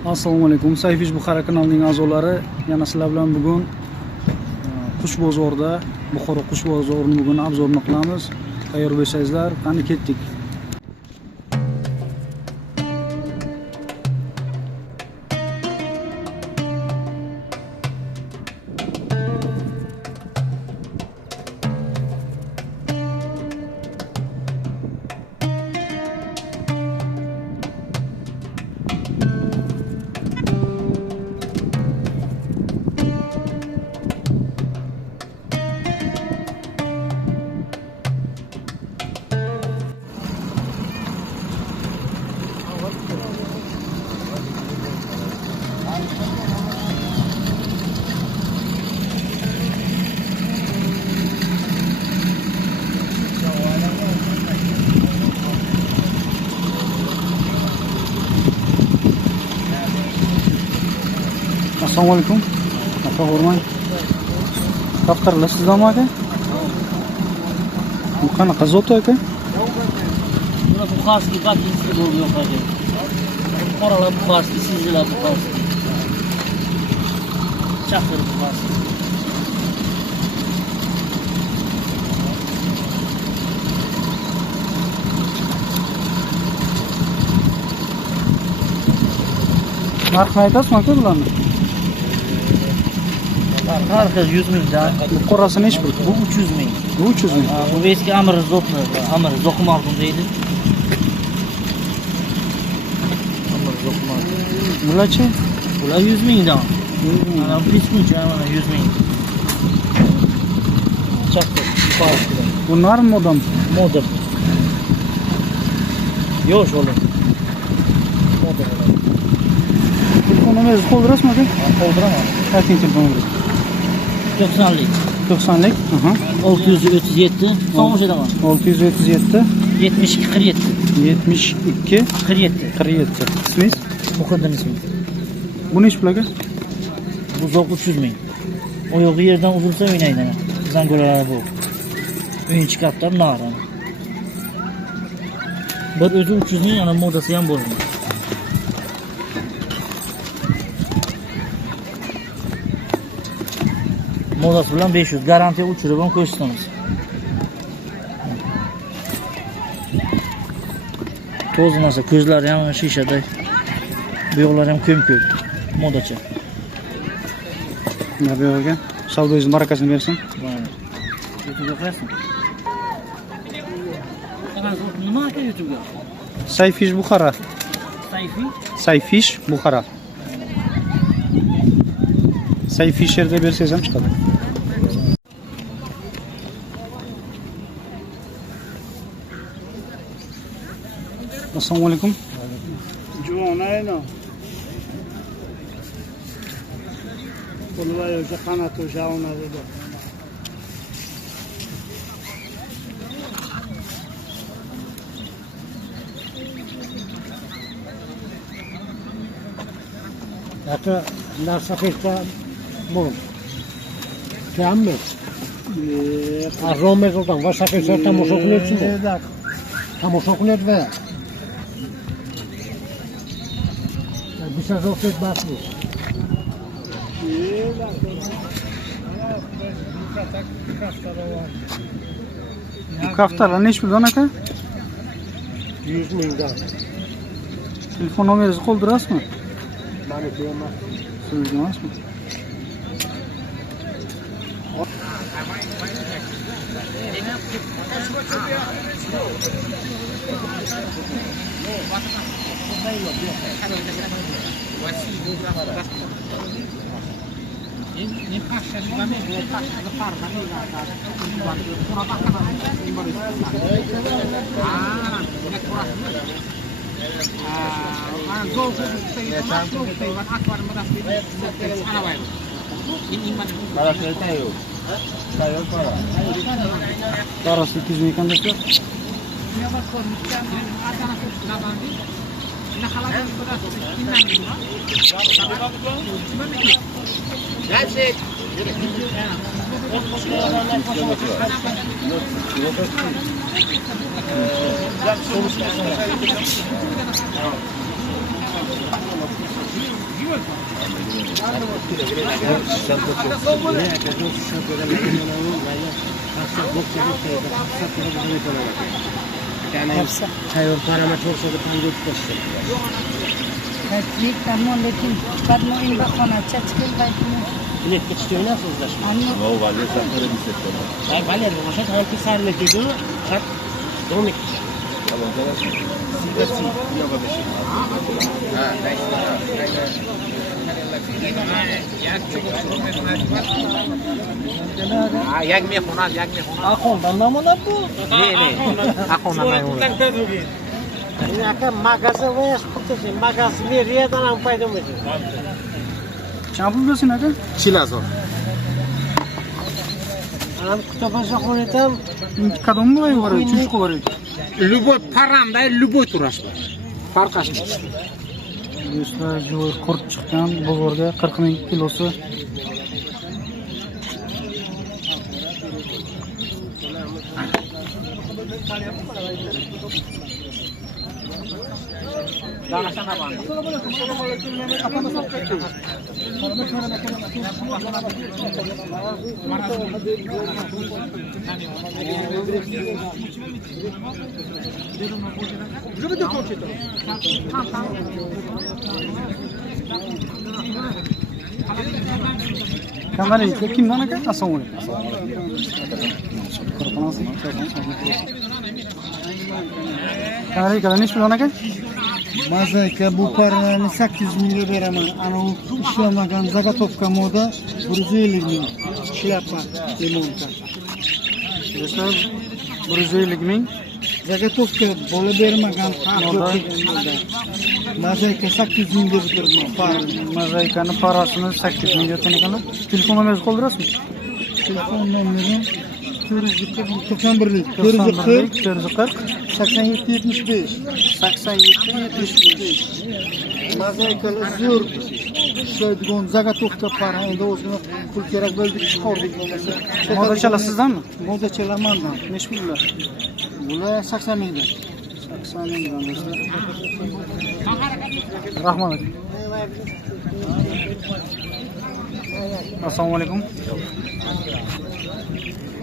Assalomu alaykum. Sayfish Buxoro kanalining a'zolari, yana sizlar bilan bugun qush bozorida, Buxoro qush bozorini bugun obzorini qilamiz. Tayyor bo'lsangizlar, qani ketdik. Assalomu alaykum. Aka o'rmon. Kaftarlar sizdanmi aka? Bu qanaqa zot aka? Buna Buxarskiy Bakinskiy bo'lgan aka. Qoralar Buxarskiy, sizlar Buxarskiy. Chaqir Buxarskiy. Narxni aytasizmi aka bularni? Narxi 100 mingdan. Bu qorasi nechi pul? Bu 300 ming. Bu 300 ming. Bu eski Amir Zoqmardon deydi. Amir Zoqmardon. Bularchi? Bular 100 mingdan. Mana bu piskuncha mana 100 ming. Chaqir Buxarskiy. Bu narm modam. Model. Yo'q oğlum. Model. Telefon nomeringizni qoldirasizmi aka? Qoldiraman. Ayting telefon nomeringizni. 90'lik. 90'lik. 637. Son o'shaman. 637 72 47. 72 47. 47. İsmingiz? Muqaddam ismi. Bu nechi pul aka? Bu zoq 300 ming. Oyog'i yerdan uzilsa o'ynaydi. Zangoralari bu. O'yinchi kaptar naran. Bir o'zi 300 ming, ana modasi ham bo'ladi. Modasi bilan 500, garantiya uçurib ham ko'rsatamiz. To'zmasa, ko'zlari ham shishaday. Bu yo'qlari ham ko'm-ko'k. Modacha. Nima bu aka? Savdoyingiz barakasini bersin. Mana. YouTube'ga qo'yasan. Nima aka YouTube'ga? Sayfish Buxoro. Sayfi? Sayfish Buxoro. Sayfish yerda bersangiz ham chiqadi. Assalomu alaykum. Juvonayno. Qo'lva o'sha qanot o'sha onadi. Aka narsa qilsa bo'l. Kammi? Arrom ezodan va saqisa tomosha qilyapsiz. Tomosha qilyapti. Bisa zo'rlik basbu. Bu kaftarlar nechi puldan aka? 100 mingdan. Telefon nomeringizni qoldirasizmi? Maniki emas. Sizniki emasmi? Qarasi 200 ming ekan do'stlar. Tayyor parametre olsa da paydo tutashdi. Hech tamam lekin badmo in baxona chachkil baytni. Biletga chiqib o'ynasizlar. Anno Valer o'sha tarafga sarlik edi. Xat domik. یک میخونن Aqondan namolar bu. اخونا این اگه مغازه ویس خودش مغازه میریدن هم پیدا میشه. چند پول برسین aka? 40,000 Anam kutubxona xonadam Kadonmi voy bor, chunchuq bor. любой parranda любой turashlar farqash Do'stlar, zo'r qurt chiqqan bozorga 40 ming kilosi. Kamerayı kimdan aka? Assalomu alaykum. Kamerayı kalan ish bilan aka? Mazayka bu paralarni 800 mingga beraman. Ana u ishlamagan zagotovka moda 150 ming. Shlyapa limonka. Do'stlar, 150 ming. Zagotovka bola bermagan Moda. Mazayka 800 mingga bitirman. Para. Mozaikani parasini 800 ming aytgan ekanlar. Telefon nomeringizni qoldirasizmi? Telefon nomerim 491 440 87 75. 87 75. Mozaikalar zo'r ishlaydigan zagotovka para. Endi o'zini pul kerak bo'ldi chiqardik bo'lmasa. Modachalar sizdanmi? Modachalar mandan. Necha pullar? Bular 80 mingdan. 80 mingdan do'stlar. Rahmat aka. Assalomu alaykum.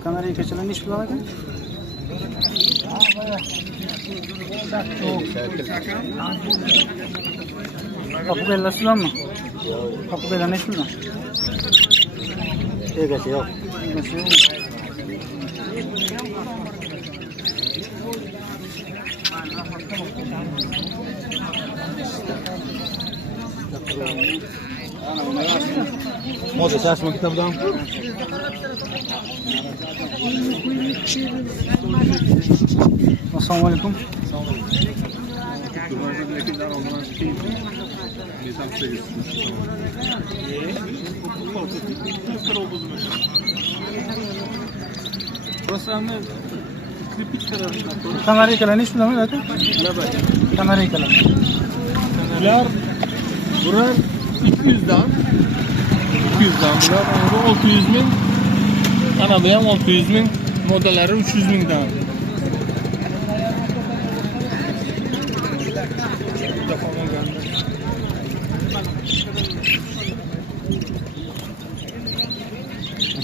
Kameraga kechalar necha pul aka? Papubelar sizlarmi? Papubelar necha puldan? egasi yo'q. Moda chashma maktabdan Assalomu alaykum. Kameraykalar necha puldan aka? Kameraykalar. Bular bular 200'dan bular bu 600 ming. Ana bu ham 600 ming, modellari 300 mingdan.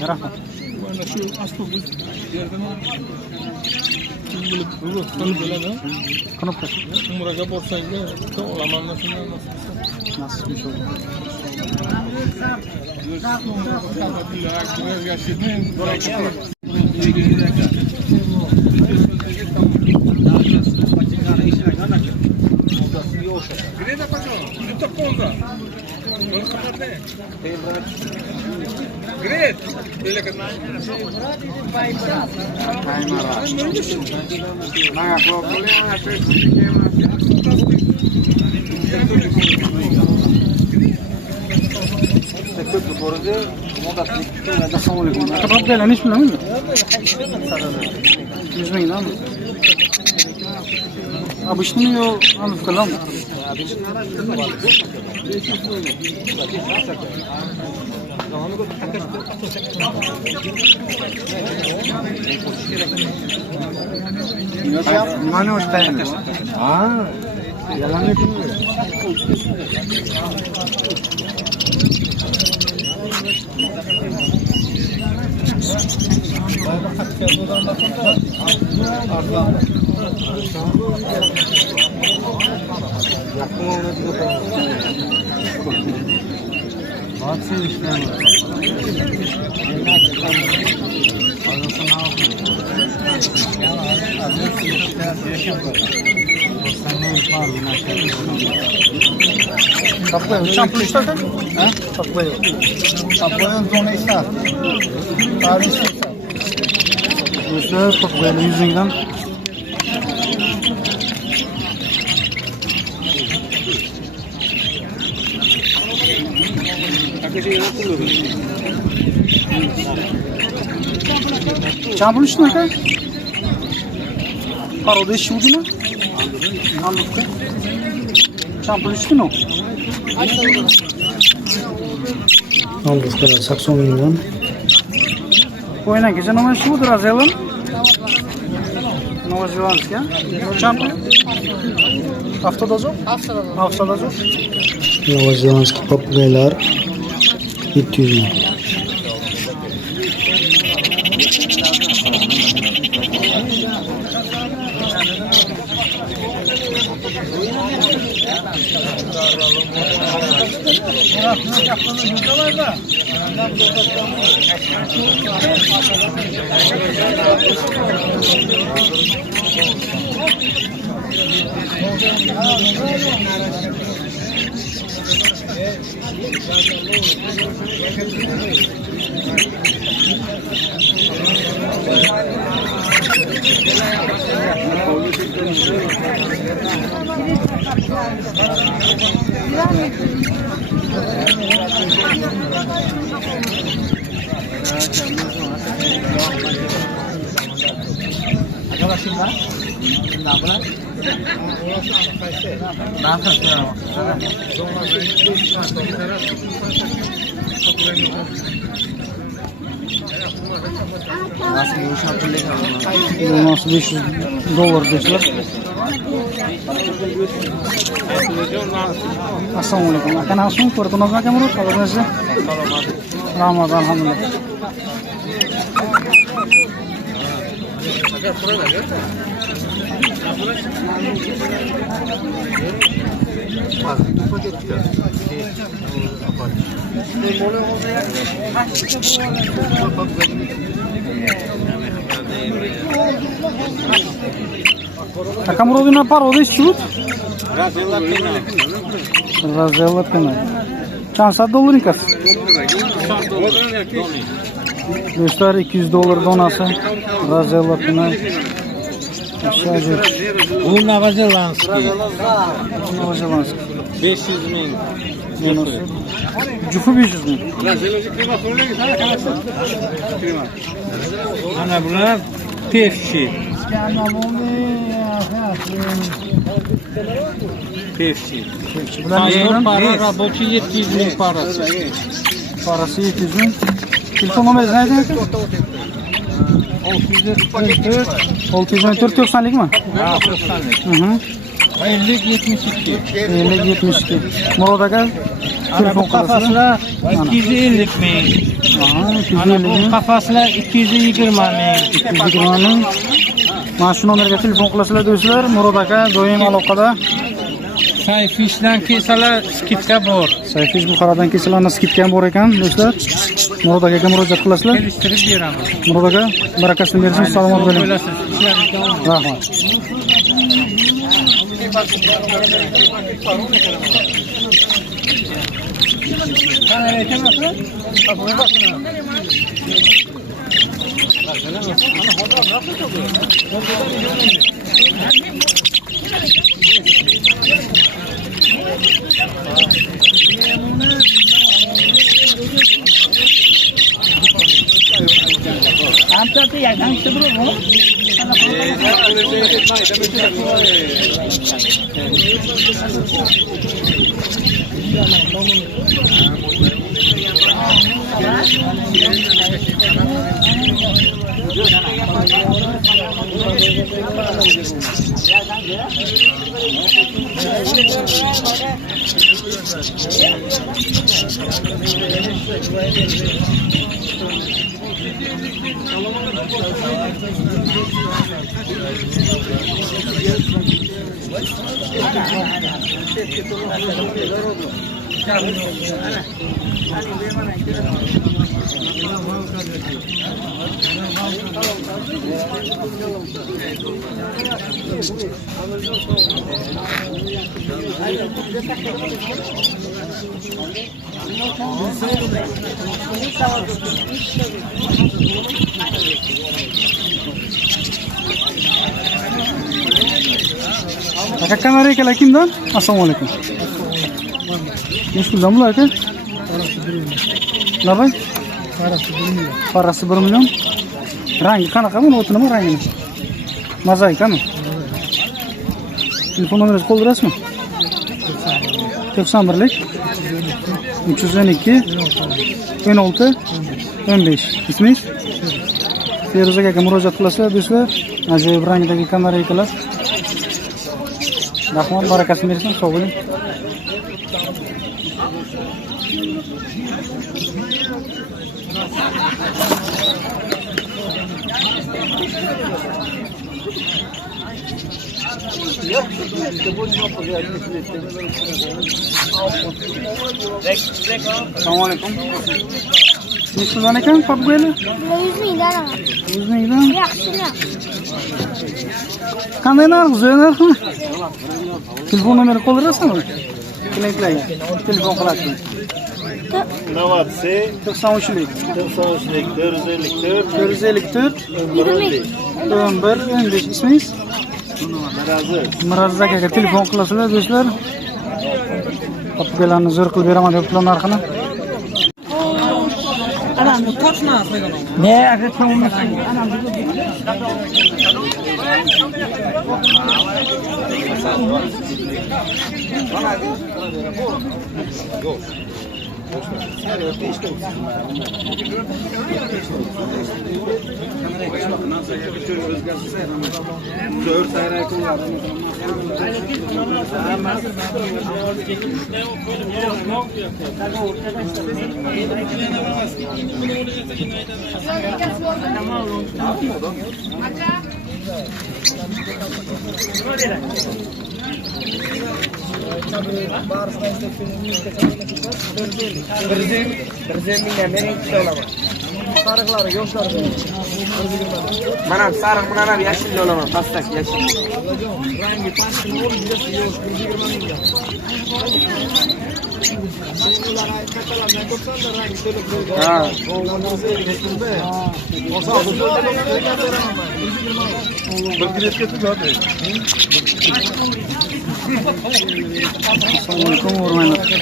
Rahmat. Mana shu avtobus yerdan bilib bo'ladi. Qanqa? Umraga borsanglar, olaman shundan Nasib inshaalloh. Assalomu alaykum. Papubelar necha puldan? 100 mingdan. Обычный yo alıfkalarmi? Nimani o'taymi? Ha, yalanni Çampul işte kan? Ha? Çaplayı. Çaplayı zona istat. Tarihi istat. Do'stlar, Tokbayli 100 mingdan. Çampul işte kan? Paroda işi oldu mu? Anladık. Çampul işte mi? Aldık kadar 80 mingdan. Oyuna gece nama işi budur Azel'in. Novozelandska. Çampul? Haftada zor? Haftada zor. Novozelandski papagaylar 700 ming. Nasıl 500 dolar deseler. Assalamualaikum. Akan langsung bertemu sama kamu kalau biasa. Selamat, alhamdulillah. Kamu rodina paroda istiyor? Razelat kena. Çansa dolar ikas. Dostlar 200 dolar donası. Razelat kena. Bu Novozelandski. Novozelandski. 500 ming. Jufu 500 ming. Ana bular pefşi. Pefşi. Bular Para rabochi 700 ming parası. parası 700 ming. Telefon numarası neydi? 624 90'lik mi? Ha, 90'lik. Hı hı. 50-72. 50-72. Murad aka Ana bu kafaslar 250 ming. Aha, Ana 250 bu ming. kafaslar 220 ming. 220 ming. Mana shu nomerga telefon qilasizlar do'stlar. Murod aka doim aloqada. Sayfishdan kelsalar skidka bor. Sayfish Buxorodan kelsalarni skidka bor ekan do'stlar. Murod akaga murojaat qilasizlar. Kelishtirib beraman. Murod aka barakasini bersin. Salomat bo'ling. Bo'lasiz. Ishlaringiz davom etsin. Rahmat. Aka kamera aka kimdan? Assalomu alaykum. Necha puldan bular aka? Nima? Parasi 1 million. Rangi qanaqa buni? O'ti nima rangini? Mozaikami? Telefon nomeringizni qoldirasizmi? 91lik 312 16 15. Ismingiz? Feruza aka murojaat qilasiz do'stlar. Ajoyib rangdagi kamera ekalar. Rahmat, barakasini bersin, sog' bo'ling. Assalomu alaykum. Nechtadan ekan papugaylar? 100 mingdan. 100 mingdan. Yaxshimi? Qanday narx? Zo'r narxmi? Telefon nomeri qoldirasizmi? Klientlarga telefon qilasiz. Novatsi 93lik 454 454 11 15. Ismingiz? Miroz akaga telefon qilasizlar do'stlar. Papugaylarni zo'r qilib beraman deb narxini. Ne akıtma olmasın. Mana sariq bunalar yashil olaman, pastak yashil. Ha. Assalomu alaykum.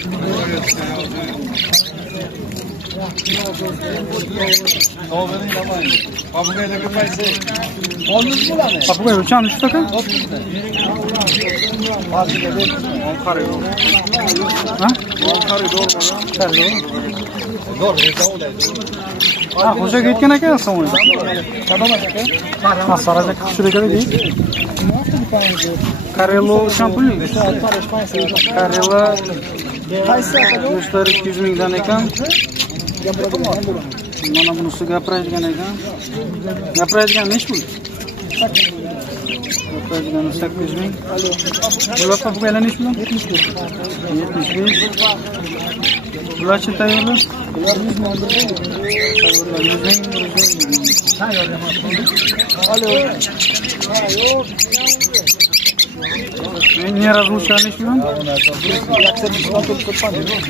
Papugay uçan üç takı? Ha? Ha, hoca gitken aka assalomu alaykum. Ha, saracak şuraya değil. Karelo şampulyu. Karelo do'stlar 200 mingdan ekan. Mana bunisi gapiradigan ekan. Gapiradigan nech pul? Gapiradigan 800 ming. Bular papugaylar nech pul? 75. Bularchi tayyorlar? Bular 100 ming. Не разлучались вам?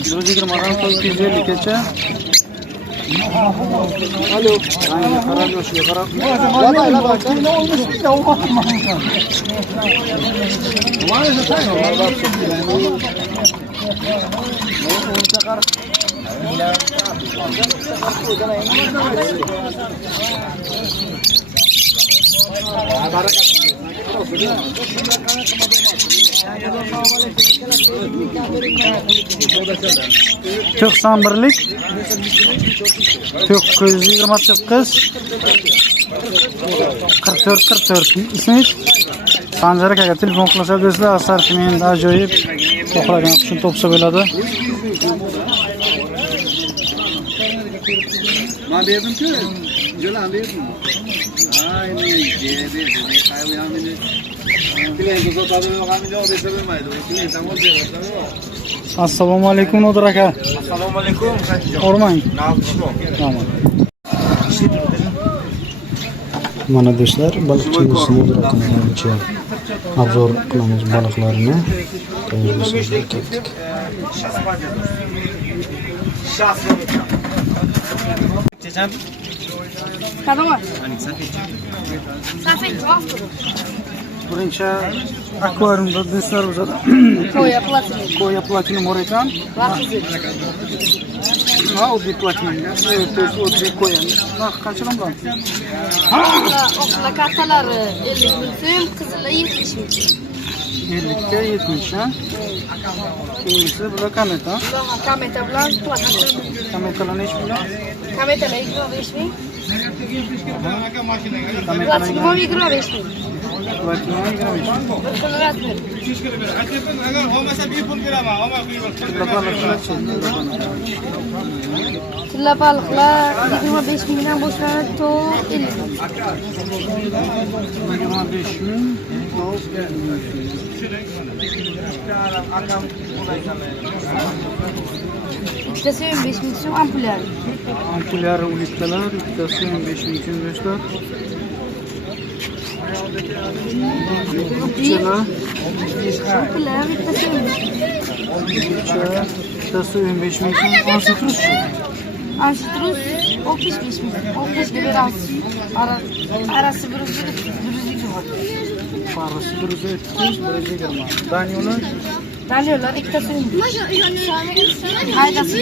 Друзья, громадян, только изделия кеча. Алло. Хорошо, хорошо. To'qson birlik 929 44 44. Ismingiz? Sanjar akaga telefon qilsa do'stlar, assortiment ajoyib. Xohlagan qushni topsa bo'ladi. Ben verdim ki. Güzel verdim. Aynı yedi. Kaybı yamini. Kilen kuzu tadı yok amili o dese bilmeydi. Kilen tam o dese. Assalomu alaykum Nodir aka. Assalomu alaykum. O'rmang. Tamam. Mana do'stlar, baliqchi Nodir akani bo'yicha obzor qilamiz baliqlarni. Ketdik. Kadama. Safet. Birinchi akvariumda do'stlar o'zada Koya platin. ko'ya platinum bor ekan. Vaqti. Ha, oddiy platinum. Oddiy ko'ya. Narxi qanchadan bo'ladi? Oqla kartalari 50 ming so'm, qizili 70 ming. 50 ga 70 ha. Keyingisi bular kometa. Kameta bilan platin. Kometalar nechi puldan? Kametalar 25 ming. Kometalar Platin 25 ming. platinum 25. Bir xil rasmi. Tilla baliqlar 25 mingdan boshlanib to 50 ming. 25 ming. İkisi 25 ming so'm ampulyar. Ampulyari ulitkalar, ikkitasi 25 ming so'm do'stlar. Kuchalar, Ampulyar ikkisi 25 ming so'm. Ansitrus shu. Ansitrus 65 ming. 65 ga beramiz. Arasi 100 var. Parası 130, 120. Danyolar Dalyolar ikkisi haydasi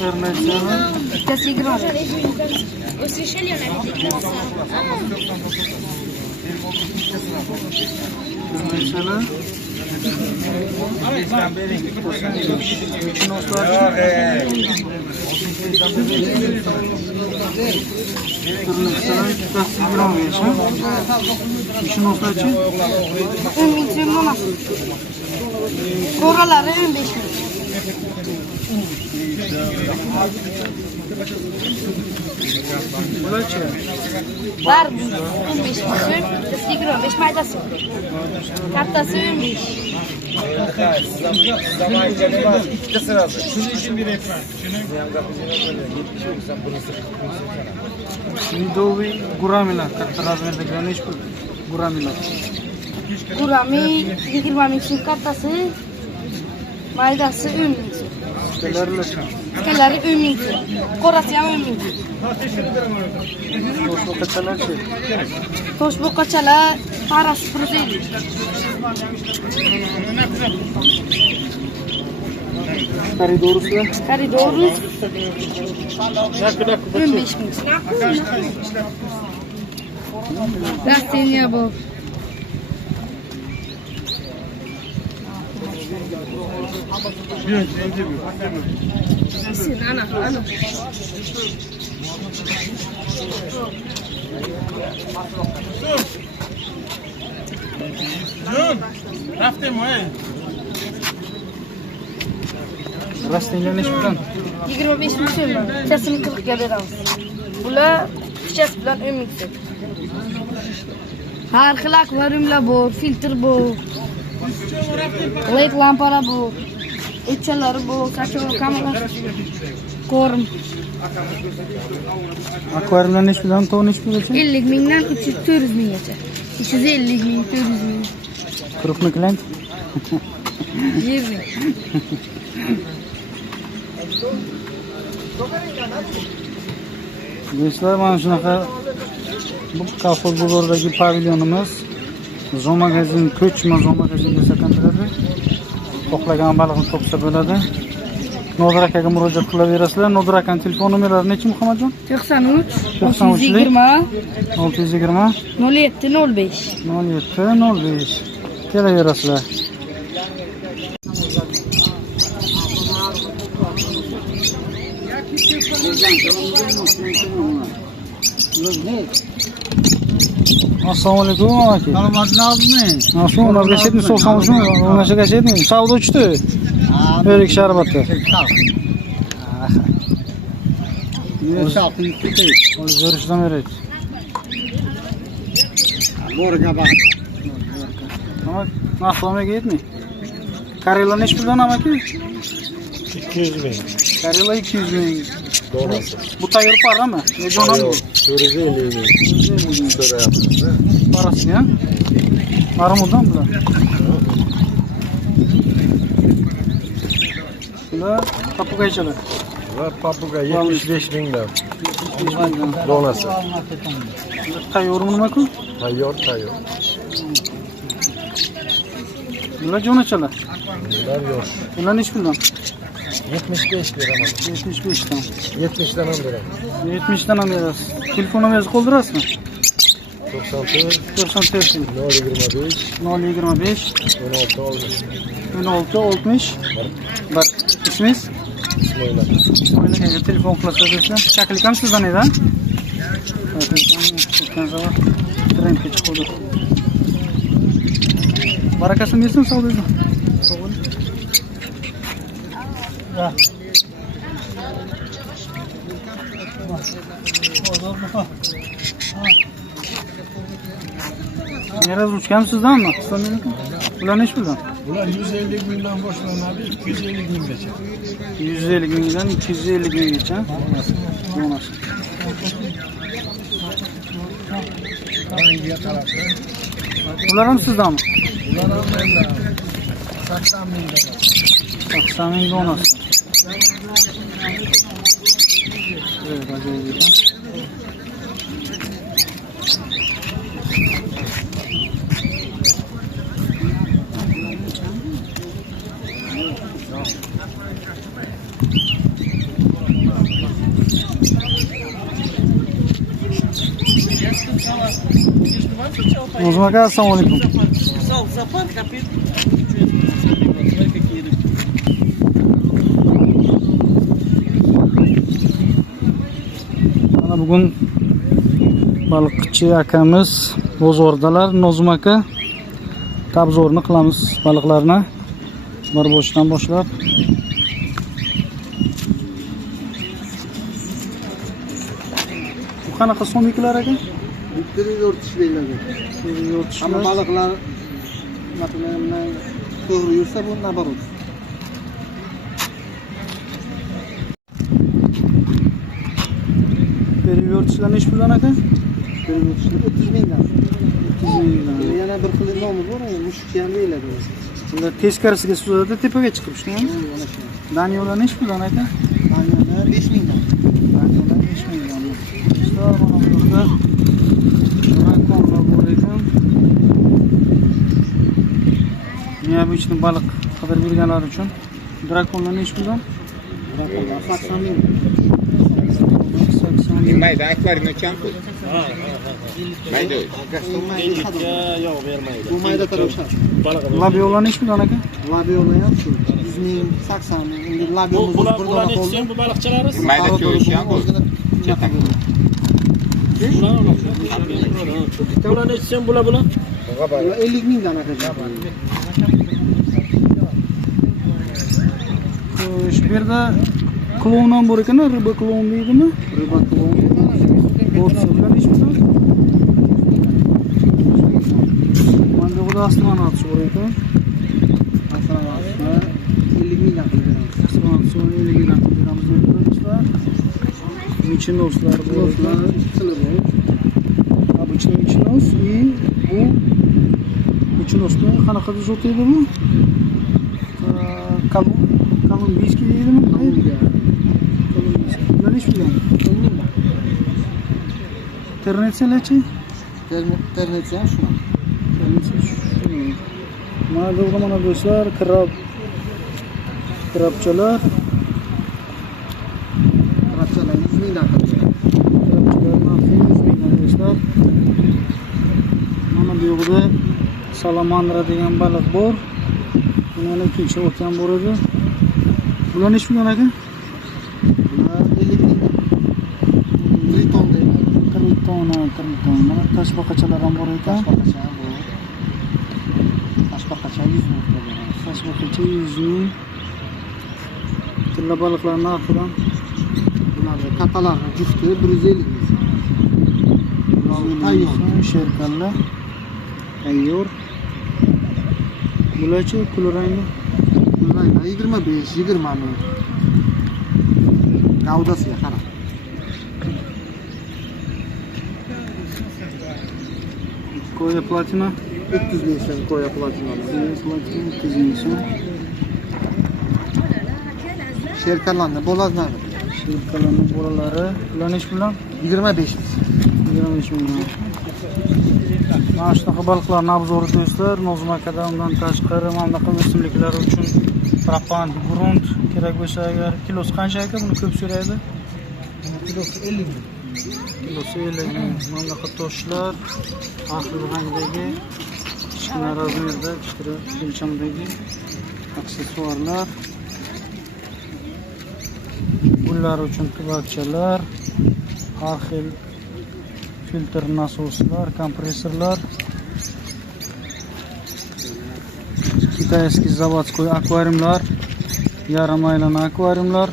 ternayslar, ikkisi 20. ternayslar. Koraları 15 ming. Bularchi? Var 15 ming so'm, 25 maydasi. Kattasi 15. Midoviy guramilar, katta razmerdagi nechi pul? Guramilar. Gurami 20 ming so'm kattasi. Maydasi 10 ming so'm. Kalarlar. Kalari 10 ming so'm. Qorasi ham 10 ming. Toshboqachalarchi? Toshboqachalar parasi 150. Koridoruslar. Koridorus 15 ming. Rasteniya bu. Sen ana. Raftim ey. Rasteniya nechi puldan? 25 ming so'm. Ikkisini 40 ga beramiz. Bular ikkisi bilan 10 ming so'm. Har xil akvariumlar bor, filtr bor. LED lampalar bor. Etchalari bor, sachoq kamera. Korm Akvariumlar nechi puldan, to nechi pulgacha? 50 mingdan 300-400 minggacha. 350 ming, 400 ming. Крупноклянт. 100 ming. Do'stlar, mana shunaqa bu kolxoz bozoridagi pavilyonimiz. Zoomagazin, ko'chma zoomagazin deb ataladi. Xohlagan baliqni topsa bo'ladi. Nodir akaga murojaat qilaverasizlar. Nodir akaning telefon nomerlari nechi Muhammadjon? 93 620 620 0705. 0705. Kelaverasizlar. Assalomu alaykum aka. Salomatligingizmi? Shu ona gashedmi so'sam shu ona gashedmi savdo uchdi. O'rik sharbatda. O'shalqin ketdi. O'zi ko'rishdan beradi. Borga bor. Ama narxlamaga yetmi? Karela nechi puldan amaki? 200 bin. Karela 200 ming. Donası. Bu tayyor parami? Ne jonan bu? 450 bin. Parası ya? Armuddan bular. Bular papugaychalar. Ve papuga 75 bin lira. Donası. Tayyor mu nima-ku? Tayyor. Bular jonachalar. Bunlar yok. Bular nechi puldan? 75 lira ama. 75 dan. 70'den 10 lira. 70 dan ham berasiz. Telefon nomeringizni qoldirasizmi? 94 94 025 025 16 oldu. 16 60 bak ismingiz? İsmail'e. Ismoilga telefon qilasizlar. Shaklik ham sizdan edi, ha? O'tgan safar trendga chiqdi. Barakasini bersin savdoga. Ya. Neraz uçkan sizdanmi? Bular nechi puldan? Bunlar 150 binden boşlandı. 250 bin geçer. 150 mingdan 250 minggacha. Donasi. Hangi tarafta? Bular ham sizdanmi? Bunlar da 80 bin lira. 80 ming donasi. Evet, ajoyib ekan. Nozim aka, assalomu alaykum. Mana bugun baliqchi akamiz bozordalar. Nozim aka tabzorni qilamiz baliqlarni. Bir boshdan boshlab. Bu qanaqa so'mliklar aka? Bittiri yortish beriladi. Hamma baliqlar masalan to'g'ri yursa bu nabarot. Periyortishlar nechi puldan aka? 30 mingdan. 30 mingdan. Yana bir xil nomi bor, mushukcha ham deyiladi. Ular teskarisiga suzadi, tepaga chiqib ishlaymi? Danyolar nechi puldan aka? Danyolar 5 mingdan. Danyolar 5 mingdan. Ishlar mana bu yerda rakonlar bor ekan. Neobычный baliq qidirib yurganlar uchun drakonlar nechi puldan? Drakonlar 80 ming. Mayda akvaryumda champu. Mayda. Yo'q, bermaydi. Bu mayda taraflar. Labiolar nechi puldan aka? Labiolar ham shu 100 ming, 80 ming. Endi labiomuz bir dona qoldi. Bu balıkçıları. Mayda ko'rish ham bu. Bular ne için bular? Bular 50 mingdan akajon. Shu yerda klon ham bor ekan, riba klon deydimi? Riba klon. Borsa bilan nechi puldan? Mana bu astronavt bor ekan. Astronavtlar 50 mingdan qilib beramiz. Astronavt 50 mingdan qilib beramiz do'stlar. Michinoslar bor ekan. Ikkisini bor. Обычный мичинос и bu michinosni qanaqa zot edi bu? Kolumbiyskiy deydimi? Kolumbiya. Bular nechi puldan? Ternetsiyalarchi? Ternetsiya ham shu. Mana bu mana do'stlar, krabchalar 100 mingdan qilib beramiz. Do'stlar. Mana bu yerda salamandra degan baliq bor. Mana ikkinchi o'tgan bor edi. Bular nechi puldan aka? Bular 50 mingdan. Triton deyiladi. Triton, internet mana toshbaqachalar ham bor ekan. Toshbaqacha 100 ming. Toshbaqacha 100 ming. Tilla baliqlar narxidan Bularni katalar jufti 150 ming. tayyor sherkalla tayyor. Bularchi kulrangi Bularni 25-20 ming. Gavdasiga qarab. ko'ya platina 300 ming so'm qo'ya platinani. platina 300 ming so'm. Sherkalarni bo'lazlari Sherkalarning bolalari ulanish bilan 25 ming. 25 ming. Mana shunaqa baliqlarni obzori do'stlar, Nozim akada undan tashqari mana bunaqa o'simliklar uchun propan, grunt kerak bo'lsa agar kilosi qancha aka? Buni ko'p so'raydi. Kilosi 50 ming. Kilosi 50 ming. Mana bunaqa toshlar, har xil rangdagi, kichkina razmerda, kichkina o'lchamdagi aksessuarlar. Gullar uchun tubakchalar, har xil filtr nasoslar, kompressorlar. Kitayskiy zavodskoy akvariumlar, yarim aylana akvariumlar,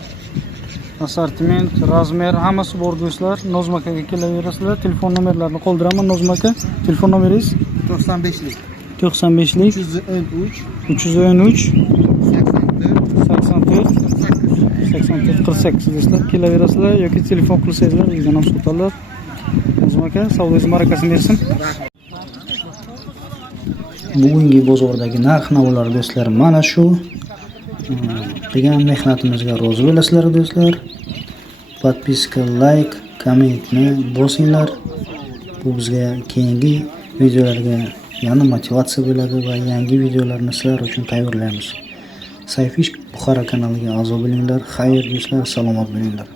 assortiment, razmer hammasi bor do'stlar. Nozim akaga kelaverasizlar. Telefon nomerlarini qoldiraman. Nozim aka, telefon nomeringiz 95lik 95lik 313 313 84 48 do'stlar. Kelaverasizlar yoki telefon qilsangizlar uydan ham sotadilar. Nozim aka, savdoingiz marakasini bersin. Bugungi bozordagi narx-navolar do'stlar mana shu. Qilgan mehnatimizga rozi bo'lasizlar do'stlar. Podpiska, like, kommentni bosinglar. Bu bizga keyingi videolarga yana motivatsiya bo'ladi va yangi videolarni sizlar uchun tayyorlaymiz. Sayfish Buxoro kanaliga a'zo bo'linglar. Xayr do'stlar, salomat bo'linglar.